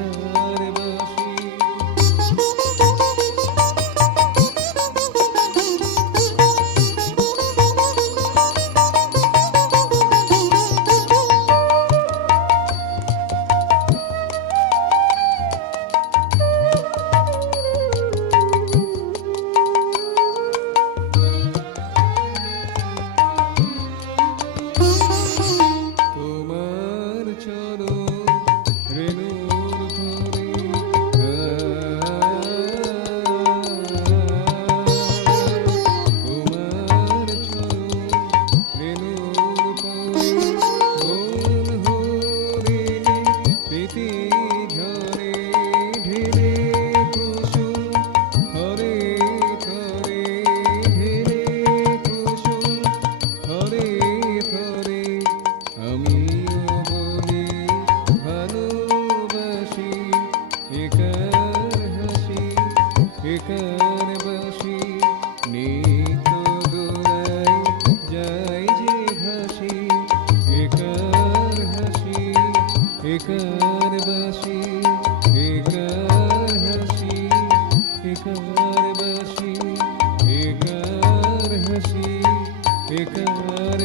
একার বাসি। তোমার চরণ রেণুর ধরে তোমার চরণ রেণুর পরে মন হরিণী প্রীতি ঝরে ঢেলে কুসুম থরে থরে ঢেলে কুসুম থরে থরে আমিও বলি ভালোবাসি একার হাসি একার বাসি নিত্য দোলায় যাই যে ভাসি একার হাসি একার বাসি একার হাসি একার বাসি একার হাসি একার